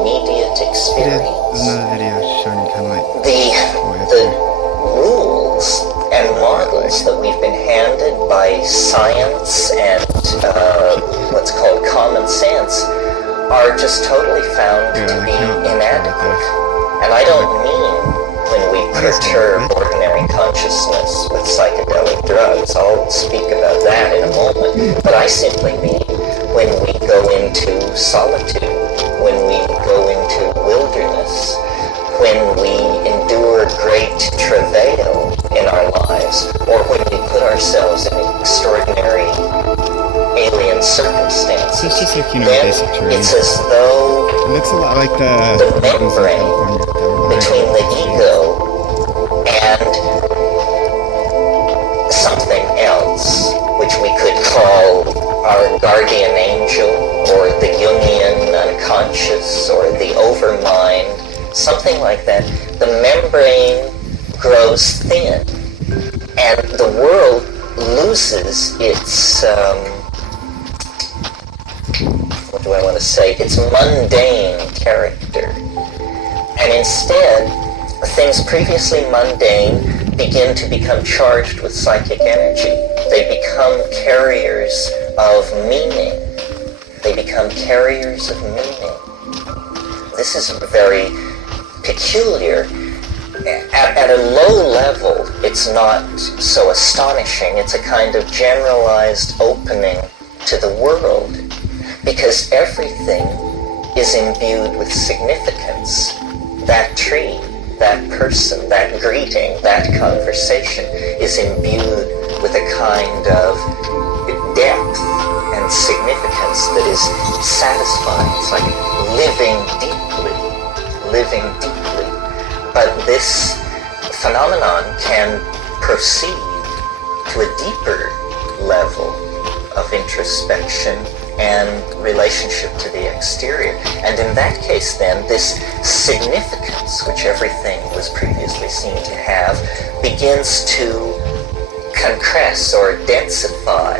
immediate There's experience. another video showing you kind of like The rules and models that we've been handed by science and what's called common sense are just totally found to be inadequate. And I don't mean when we perturb ordinary consciousness with psychedelic drugs. I'll speak about that in a moment. But I simply mean when we go into solitude, when we go into wilderness, when we endure great travail in our lives, or when we put ourselves in extraordinary alien circumstances, it's just like, then basic terrain. it's as though It looks a lot like the membrane between the ego and something else, which we could call our guardian angel, or the Jungian unconscious, or the overmind, something like that. The membrane grows thin, and the world loses its, what do I want to say, its mundane character. And instead, things previously mundane begin to become charged with psychic energy. They become carriers of meaning. They become carriers of meaning. This is very peculiar. At a low level, it's not so astonishing. It's a kind of generalized opening to the world, because everything is imbued with significance. That tree, that person, that greeting, that conversation is imbued with a kind of depth and significance that is satisfying. It's like living deeply. But this phenomenon can proceed to a deeper level of introspection and relationship to the exterior. And in that case then, this significance, which everything was previously seen to have, begins to compress or densify,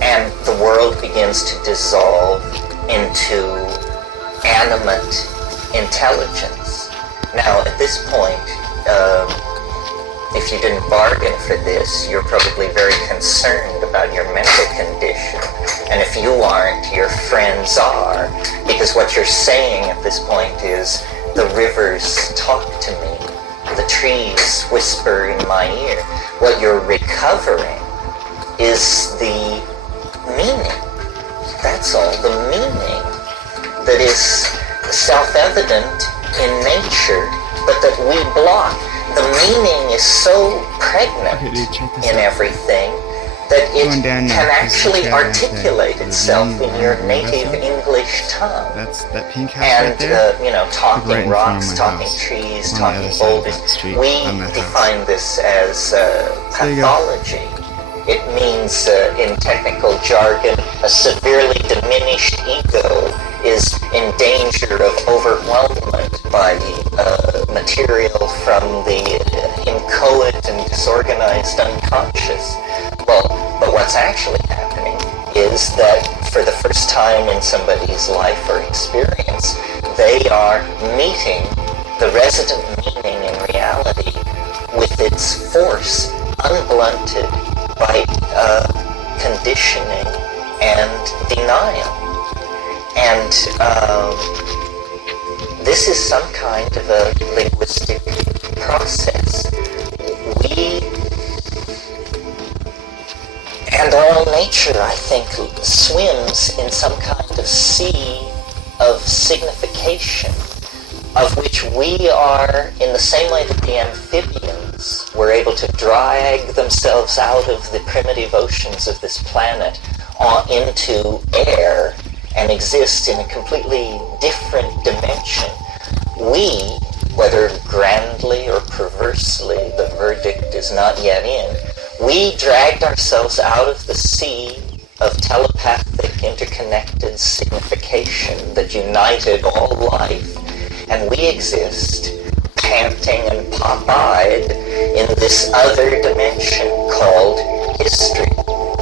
and the world begins to dissolve into animate intelligence. Now, at this point, if you didn't bargain for this, you're probably very concerned about your mental condition. And if you aren't, your friends are. Because what you're saying at this point is, the rivers talk to me, the trees whisper in my ear. What you're recovering is the meaning. That's all, the meaning that is self-evident in nature, but that we block. The meaning is so pregnant in everything that it can actually articulate itself in your native English tongue. That's that pink house And, right there. talking Right in front rocks, of my talking house. trees, On the talking other side of boulders. that street, We on that house. define this as There you go. pathology. It means, in technical jargon, a severely diminished ego is in danger of overwhelmment by material from the inchoate and disorganized unconscious. Well, but what's actually happening is that for the first time in somebody's life or experience, they are meeting the resident meaning in reality with its force, unblunted by conditioning and denial. And this is some kind of a linguistic process. We, and all nature, I think, swims in some kind of sea of signification, of which we are, in the same way that the amphibians were able to drag themselves out of the primitive oceans of this planet into air and exist in a completely different dimension. We, whether grandly or perversely, the verdict is not yet in, we dragged ourselves out of the sea of telepathic interconnected signification that united all life, and we exist panting and pop-eyed in this other dimension called history,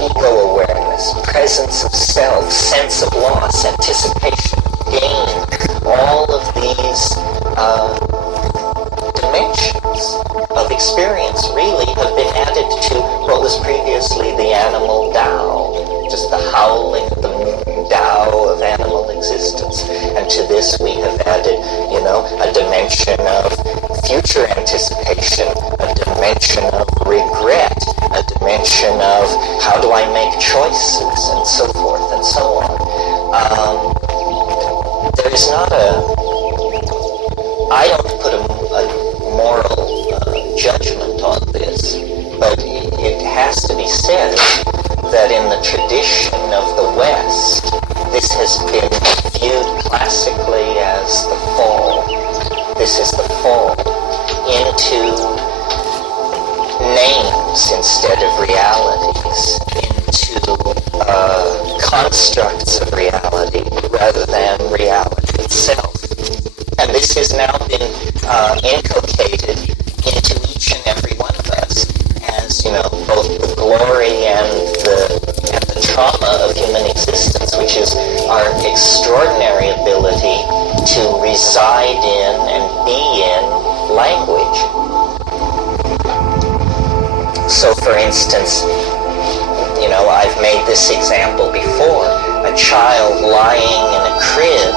ego awareness, presence of self, sense of loss, anticipation, gain, all of these dimensions of experience really have been added to what was previously the animal Tao, just the howling, the Tao of animal existence. And to this we have added, a dimension of future anticipation, a dimension of regret, a dimension of how do I make choices, and so forth and so on. There is not I don't put a moral judgment on this, but it has to be said that in the tradition of the West, this has been viewed classically as the fall. This is the fall into names instead of realities, into constructs of reality rather than reality itself. And this has now been inculcated into each and every one of us as, both the glory and the trauma of human existence, which is our extraordinary ability to reside in and be in language. So, for instance, I've made this example before. A child lying in a crib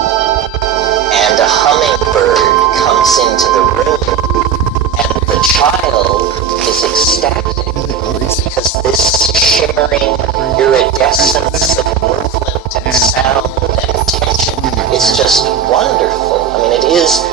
and a hummingbird comes into the room, and the child is ecstatic because this shimmering iridescence of movement and sound and tension is just wonderful. I mean, it is